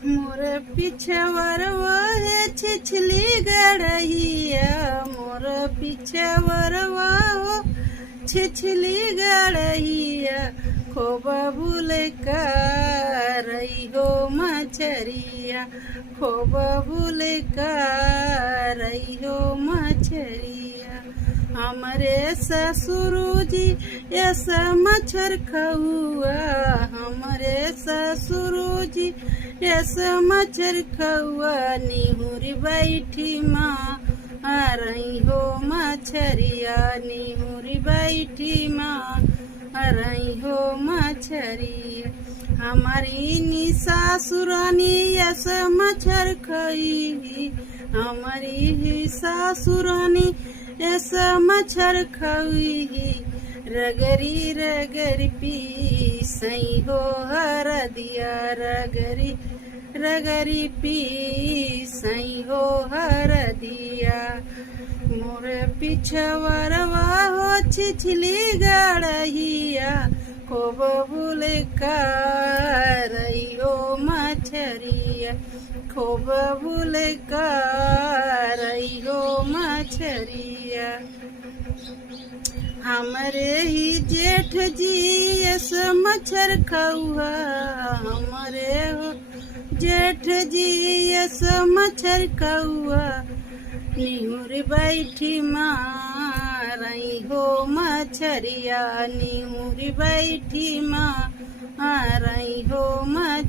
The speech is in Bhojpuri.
मोर पिछवर है छिछली गड़हिया, मोर पिछवर हो छिछली गड़हिया, खूब भूल करई हो मछरिया, खूब भूल करई हो मछरिया। हमरे ससुर जी ऐसा मच्छर खउआ, हमरे ससुर जी ऐसा मच्छर खउआ, निहुरी बैठी माँ रही हो मछरिया, निहुरी बैठी माँ रही हो मछरिया। हमारी नी सासुरानी ऐसा मच्छर खई, हमारी ही सासुरानी ऐसा मच्छर खई, रगरी रगरी पी सही हो हरदिया, रगरी रगरी पी सही हो हरदिया। मोर पिछवरवा हो छिछली गड़हिया, खूब भूल करई हो मछरिया, खूब भूल करई हो मछरिया। हमरे ही जेठ जी ऐसा मच्छर खउआ, हमरे हो जेठ जी ऐसा मच्छर खउआ, निहुर बैठी मारई हो मछरिया, निहुर बैठी मारई हो मछरिया।